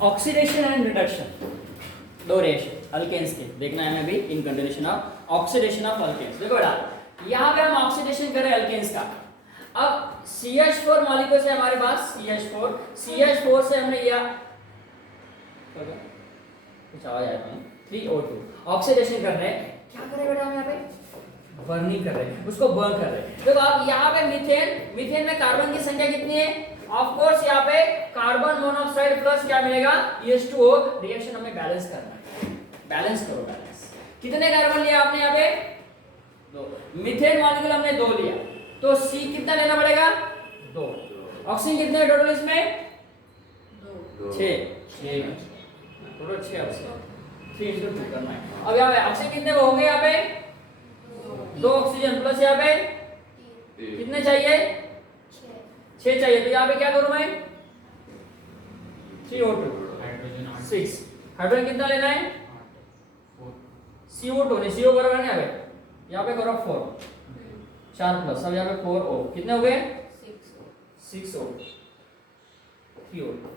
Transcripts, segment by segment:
Oxidation and reduction, दो reaction alkanes के देखना है हमें भी in continuation of oxidation of alkanes. देखो बेटा यहाँ पे हम ऑक्सीडेशन कर रहे हैं अल्केन्स का। अब CH4 मॉलिक्यूल से हमारे पास CH4 से हमने लिया कुछ आवाज आया था 3O2 ऑक्सीडेशन कर रहे हैं। क्या कर रहे हैं बेटा हम यहाँ पे बर्निंग कर रहे हैं, उसको बर्न कर रहे हैं। देखो आप यहाँ पे मीथेन में कार्बन की संख्या कितनी है? ऑफ कोर्स यहाँ पे कार्बन मोनोऑक्साइड प्लस क्या मिलेगा H2O। रिएक्शन हमें बैलेंस करना है, बैलेंस करो बैलेंस। कितने कार्बन लिया आपने यहाँ पे? 2। मीथेन मॉलिक्यूल हमने 2 लिया तो C कितना लेना पड़ेगा? 2। ऑक्सीजन कितने टोटल इसमें? 6 टोटल 6 ऑक्सीजन 3:2 करना है। अब यहाँ पे ऑक्सीजन कितने हो गए? यहाँ पे 2 ऑक्सीजन प्लस यहाँ पे कितने चाहिए? 6 चाहिए। तो यहाँ पे क्या करूं मैं? 3O2 6। हाइड्रोजन कितना लेना है? CO2 नहीं, CO बराबर है यहाँ पे करो 4 4 प्लस। अब यहाँ पे 4O कितने हो गए? 6O 3O2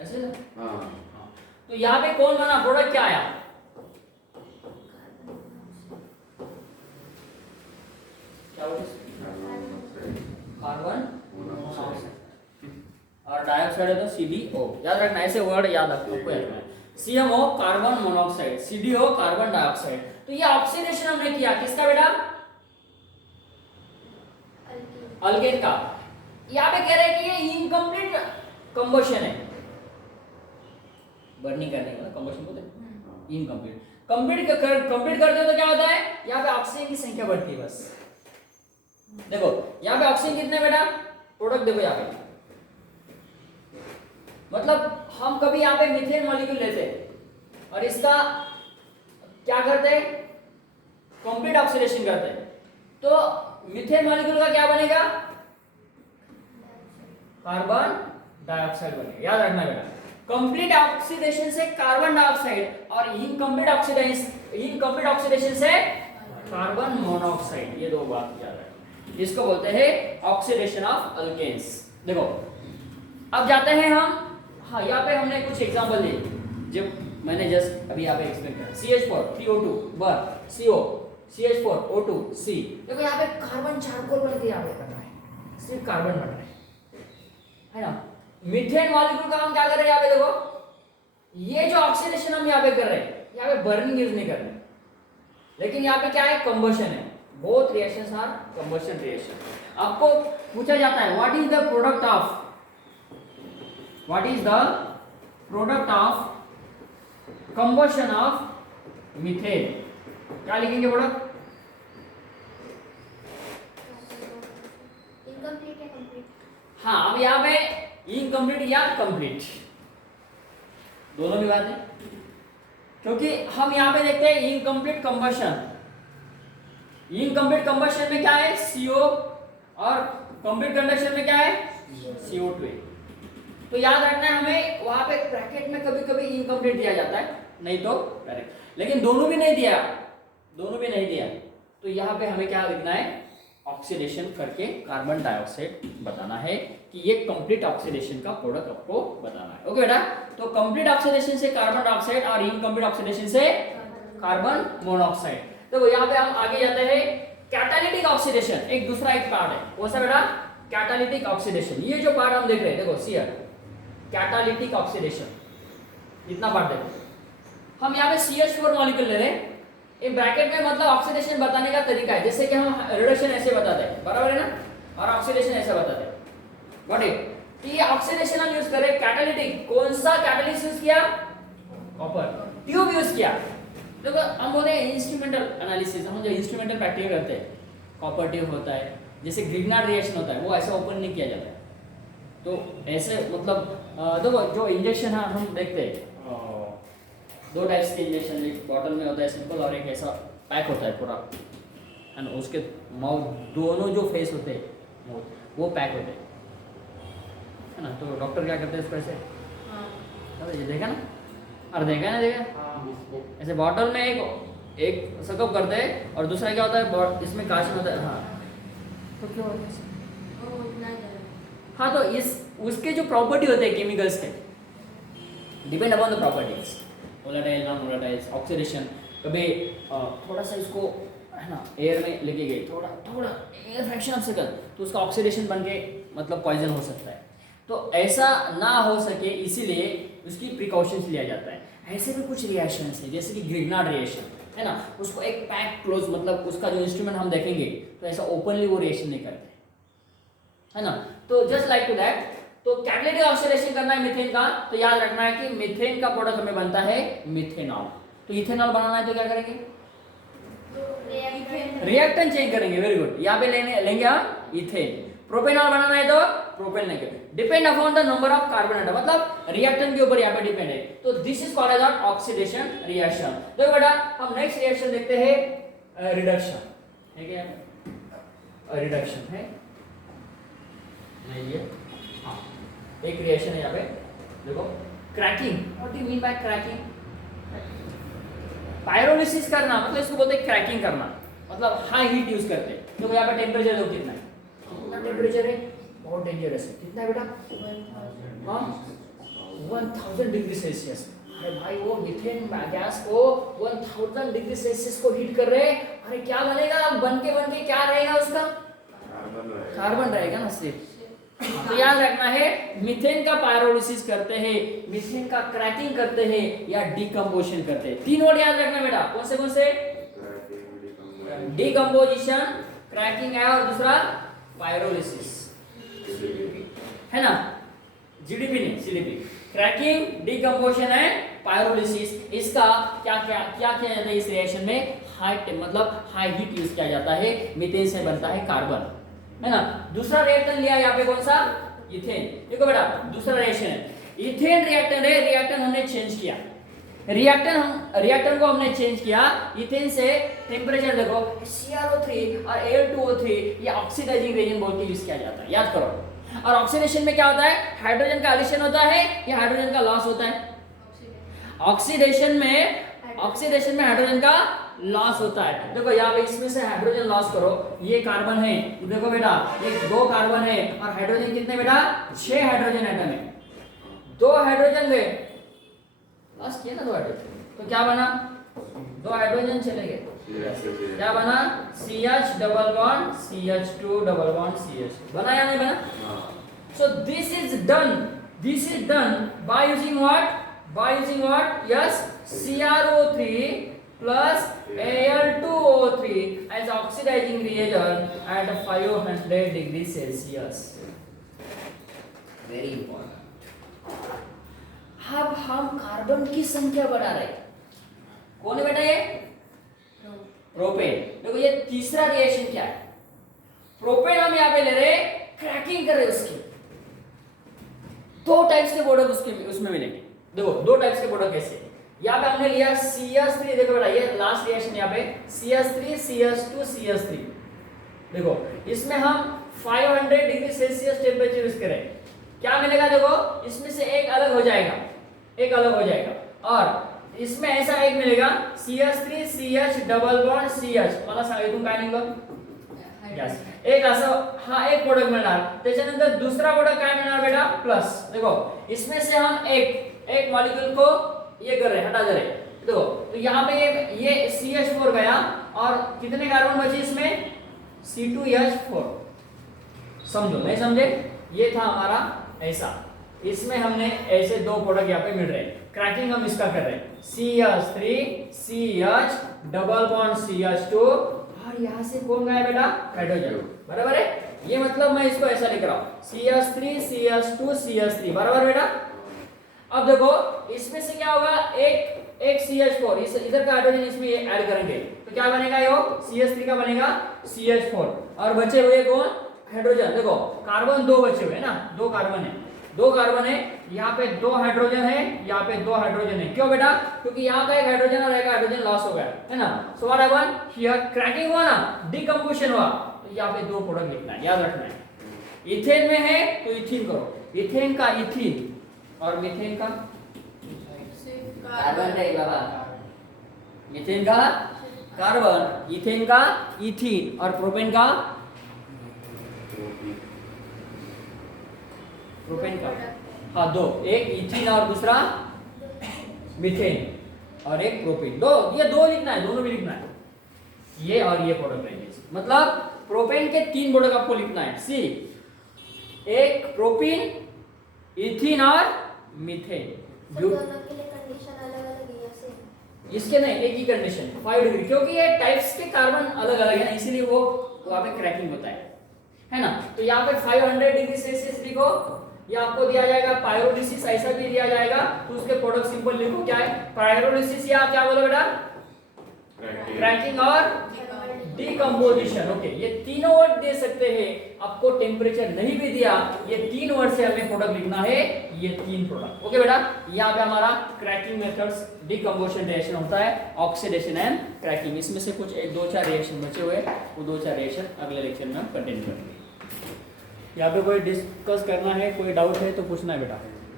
ऐसे ना? हाँ। तो यहाँ पे कौन बना? प्रोडक्ट क्या आया? क्या कार्बन और डाइऑक्साइड है तो CDO। याद रखना, ऐसे वर्ड याद रखना है। CMO carbon monoxide, CDO carbon dioxide. तो ये ऑक्सीडेशन हमने किया किसका बेटा? अल्केन का। यहाँ पे कह रहे हैं कि ये इनकम्प्लीट कंबशन है, बर्निंग करने का कंबशन बोलते हैं इनकम्प्लीट। कंप्लीट कर दो तो क्या होता है? यहाँ पे ऑक्सीजन की संख्या बढ़ती है बस। देखो यहाँ पे ऑक्सीजन कितने बेटा? प्रोडक्ट देखो यहाँ पे, मतलब हम कभी यहाँ पे मीथेन मॉलिक्यूल लेते हैं और इसका क्या करते हैं? कंप्लीट ऑक्सीडेशन करते हैं तो मीथेन मॉलिक्यूल का क्या बनेगा? कार्बन डाइऑक्साइड बनेगा। याद रखना बेटा, कंप्लीट ऑक्सीडेशन से कार्बन डाइऑक्साइड और इनकम्प्लीट ऑक्सीडेशन से कार्बन मोनोऑक्साइड, ये दो बात याद रखना। इसको बोलते हैं ऑक्सीडेशन ऑफ अल्केन्स। देखो अब जाते हैं हम, हाँ यहाँ पे हमने कुछ एग्जांपल लिए जब मैंने जस्ट अभी यहाँ पे एक्सप्लेन किया। CH4 3O2 बर CO CH4 O2 C। देखो यहाँ पे कार्बन चारकोल बन के यहाँ पे बन रहा है, सिर्फ कार्बन बन रहा है ना। मीथेन मॉलिक्यूल का हम क्या कर रहे हैं यहाँ पे? देखो ये जो ऑक्सीडेशन हम यहाँ पे कर रहे हैं, यहाँ पे बर्निंग यूज नहीं कर रहे, लेकिन यहाँ पे क्या है? कंबशन है। Both reactions are combustion reaction. आपको पूछा जाता है what is the product of combustion of methane? क्या लिखेंगे प्रोडक्ट? इनकम्प्लीट या कंप्लीट? हाँ, अब यहाँ पे इनकम्प्लीट या कंप्लीट दोनों भी बात है, क्योंकि हम यहाँ पे देखते हैं इनकम्प्लीट कंबशन। इनकम्प्लीट कंबशन में क्या है? CO और कंप्लीट कंडक्शन में क्या है? CO2। तो याद रखना है हमें, वहां पे ब्रैकेट में कभी कभी इनकम्प्लीट दिया जाता है, नहीं तो डायरेक्ट। लेकिन दोनों भी नहीं दिया तो यहाँ पे हमें क्या लिखना है? ऑक्सीडेशन करके कार्बन डाइऑक्साइड बताना है कि ये कंप्लीट ऑक्सीडेशन का प्रोडक्ट आपको बताना है। ओके बेटा, तो कंप्लीट ऑक्सीडेशन से कार्बन डाइऑक्साइड और इनकम्प्लीट ऑक्सीडेशन से कार्बन मोनोऑक्साइड। तो यहाँ पे हम आगे जाते हैं कैटालिटिक ऑक्सीडेशन। एक दूसरा एक पार्ट है, कौन सा बेटा? Catalytic oxidation. ये जो पार्ट हम देख रहे हैं, देखो सीयर कैटालिटिक ऑक्सीडेशन, इतना पार्ट देखो। हम यहाँ पे CH4 मॉलिक्यूल ले रहे हैं, एक ब्रैकेट में मतलब ऑक्सीडेशन बताने का तरीका है, जैसे कि हम रिडक्शन ऐसे बताते हैं, बराबर है ना, और ऑक्सीडेशन ऐसे बताते हैं। What it? ये ऑक्सीडेशन हम यूज करें कैटालिटिक। कौन सा कैटालिस्ट यूज किया? कॉपर ट्यूब यूज किया। देखो हम बोले इंस्ट्रूमेंटल एनालिसिस, हम जो इंस्ट्रूमेंटल प्रैक्टिकल करते हैं, कॉपर ट्यूब होता है, जैसे ग्रिग्नार्ड रिएक्शन होता है, वो ऐसा ओपन नहीं किया जाता है। तो ऐसे मतलब देखो जो इंजेक्शन है हम देखते हैं, दो टाइप्स के इंजेक्शन, एक बॉटल में होता है सिंपल और एक ऐसा पैक होता है पूरा, एंड उसके माउथ दोनों जो फेस होते हैं वो पैक होते हैं, है ना। तो डॉक्टर क्या करते हैं इसको ऐसे, ये देखा ना, और देखा ना, देखा ऐसे बॉटल में एक सकअप करते हैं और दूसरा क्या होता है, इसमें कांच होता है। हाँ, तो क्या होता है? हाँ, तो इस उसके जो प्रॉपर्टी होते हैं केमिकल्स के, depend upon the properties, volatile, non volatile, oxidation, कभी थोड़ा सा इसको है ना एयर में लेके गए, थोड़ा थोड़ा एयर फ्रैक्शन ऑफ सेकंड, तो उसका ऑक्सीडेशन बन के मतलब पॉइजन हो सकता है। तो ऐसा ना हो सके इसीलिए उसकी प्रिकॉशंस लिया जाता है। ऐसे भी कुछ रिएक्शंस है जैसे कि ग्रिग्नार्ड रिएक्शन है ना, उसको एक पैक क्लोज, मतलब उसका जो इंस्ट्रूमेंट हम देखेंगे तो ऐसा ओपनली वो रिएक्शन नहीं करते है ना। तो जस्ट लाइक टू दैट, तो कैटालिटिक ऑक्सीडेशन करना है मीथेन का, तो याद रखना है कि मीथेन का प्रोडक्ट हमें बनता है मिथेनॉल। तो इथेनॉल बनाना है तो क्या करेंगे, रिएक्टेंट चेंज करेंगे। वेरी गुड, यहाँ पे लेंगे हम इथेन। प्रोपेनॉल बनाना है तो प्रोपेन लेंगे। Depend upon the number of carbon atom, मतलब रिएक्टेंट के ऊपर यहाँ पे डिपेंड है। तो this is called as oxidation reaction. तो बेटा हम नेक्स्ट रिएक्शन देखते हैं, रिडक्शन है क्या, रिडक्शन है नहीं ये, हाँ एक रिएक्शन है यहाँ पे देखो, cracking. What do you mean by cracking? Pyrolysis करना, मतलब इसको बोलते हैं क्रैकिंग करना, मतलब हाई हीट यूज करते हैं। देखो यहाँ पे टेम्परेचर देखो कितना है, कितना टेम्परेचर है, बहुत डेंजरस है। कितना है बेटा? 1000 डिग्री सेल्सियस। अरे भाई वो मीथेन गैस को 1000 डिग्री सेल्सियस को हीट कर रहे हैं। अरे क्या बनेगा, बन के क्या रहेगा उसका, कार्बन रहेगा ना सिर्फ। तो याद रखना है, मीथेन का पायरोलिसिस करते हैं, मीथेन का क्रैकिंग करते हैं या डिकम्पोजिशन करते हैं। तीन वर्ड याद रखना बेटा, कौन से? डिकम्पोजिशन, क्रैकिंग है और दूसरा पायरोलिसिस है ना, जीडीपी नहीं सीडीपी। क्रैकिंग, डिकम्पोजिशन है, पायरोलिसिस। इसका क्या किया जाता है इस रिएक्शन में, मतलब हाई हीट यूज किया जाता है। मीथेन से बनता है कार्बन है ना। दूसरा रिएक्टेंट लिया यहाँ पे कौन सा, इथेन। देखो बेटा दूसरा रिएक्शन है, इथेन रिएक्टेंट है। रिएक्टेंट हमने चेंज किया, रिएक्टेंट को हमने चेंज किया। इथेन से टेम्परेचर देखो, CrO3 और Al2O3 ये ऑक्सीडाइजिंग रेजेंट बोल के यूज किया जाता है, याद करो। और ऑक्सीडेशन में क्या होता है, हाइड्रोजन का एडिशन होता है या हाइड्रोजन का लॉस होता है? ऑक्सीडेशन में हाइड्रोजन का लॉस होता है। देखो यहाँ पे इसमें से हाइड्रोजन लॉस करो, ये कार्बन है, देखो बेटा ये 2 कार्बन है और हाइड्रोजन कितने बेटा, 6 हाइड्रोजन एटम है। 2 हाइड्रोजन गए, लॉस किया ना 2 हाइड्रोजन, तो क्या बना, 2 हाइड्रोजन चले गए, क्या बना, CH double bond CH2 double bond CH। बना या नहीं बना? So this is done by using what, yes, CrO3 plus Al2O3 as oxidizing reagent at 500 degree Celsius. Very important. अब हम कार्बन की संख्या बढ़ा रहे हैं। कौन है बेटा ये? प्रोपेन। देखो ये तीसरा रिएक्शन क्या है, प्रोपेन हम यहाँ पे ले रहे, क्रैकिंग कर रहे उसकी। 2 टाइप्स के प्रोडक्ट उसमें मिलेंगे। देखो 2 टाइप्स के प्रोडक्ट कैसे, यहाँ पे हमने लिया CH3, देखो बेटा ये लास्ट रिएक्शन यहाँ पे CH3 CH2 CH3। देखो इसमें हम 500 डिग्री सेल्सियस टेम्परेचर यूज करें, क्या मिलेगा, देखो इसमें से एक अलग हो जाएगा और इसमें ऐसा एक मिलेगा CH3 CH double bond CH मला सांगितून काय निघलं, यस एक असं हा एक प्रोडक्ट मिळणार। त्याच्यानंतर दूसरा प्रोडक्ट काय मिळणार बेटा, प्लस। देखो इसमें से हम एक मॉलिक्यूल को ये कर रहे हैं, हटा दे रहे हैं। देखो तो यहाँ पे ये CH4 गया और कितने कार्बन बचे इसमें, C2H4। समझो नहीं समझे, ये था हमारा ऐसा, इसमें हमने ऐसे 2 प्रोडक्ट यहाँ पे मिल रहे हैं। क्रैकिंग हम इसका कर रहे हैं, CH3 CH double bond CH2 और यहाँ से कौन गया बेटा, हाइड्रोजन, बराबर है। ये मतलब मैं इसको ऐसा लिख रहा हूँ, CH3 CH2 CH3, बराबर बेटा। अब देखो इसमें से क्या होगा, एक CH4, इधर का हाइड्रोजन इसमें ऐड करेंगे तो क्या बनेगा, ये CH3 का बनेगा CH4 और बचे हुए कौन, हाइड्रोजन। देखो कार्बन 2 बचे हुए है ना, 2 कार्बन है, यहाँ पे 2 हाइड्रोजन है, यहाँ पे 2 हाइड्रोजन है। क्यों बेटा, क्योंकि यहाँ का एक हाइड्रोजन और एक हाइड्रोजन लॉस हो गया है ना। So what happen here, cracking हुआ ना, डिकम्पोजिशन हुआ, तो यहाँ पे 2 प्रोडक्ट लिखना है, याद रखना है। इथेन में है तो इथीन करो, इथेन का इथीन और मीथेन का कार्बन है बाबा, मीथेन का कार्बन, इथेन का इथीन और प्रोपेन का प्रोपेन का, हाँ दो, एक इथीन और दूसरा मीथेन, और एक प्रोपेन, दो, ये दो लिखना है, दोनों भी लिखना है, ये और ये प्रोडक्ट रहेंगे। मतलब प्रोपेन के 3 प्रोडक्ट आपको लिखना है। सी, एक प्रोपीन, इथीन और मीथेन। दोनों के लिए कंडीशन अलग-अलग है ऐसे? इसके नहीं, एक ही कंडीशन 5 डिग्री, क्योंकि ये टाइप्स के कार्बन अलग अलग है ना, इसीलिए वो वहां पे क्रैकिंग होता है ना। तो यहाँ पे 500 डिग्री सेल्सियस लिखो, या आपको दिया जाएगा पायरोलिसिस, ऐसा भी दिया जाएगा, तो उसके प्रोडक्ट सिंपल लिखो, क्या है पायरोलिसिस, या क्या बोलो बेटा, क्रैकिंग और डिकम्पोजिशन। ओके, ये तीनों वर्ड दे सकते हैं, आपको टेम्परेचर नहीं भी दिया, ये 3 वर्ड से हमें प्रोडक्ट लिखना है, ये 3 प्रोडक्ट। ओके बेटा, यहाँ पे हमारा क्रैकिंग मेथड्स, डिकम्पोजिशन रिएक्शन होता है, ऑक्सीडेशन एंड क्रैकिंग। इसमें से कुछ 1-2-4 रिएक्शन बचे हुए, वो 2-4 रिएक्शन अगले लेक्चर में हम कंटिन्यू करेंगे। यहाँ पे कोई डिस्कस करना है, कोई डाउट है तो पूछना है बेटा।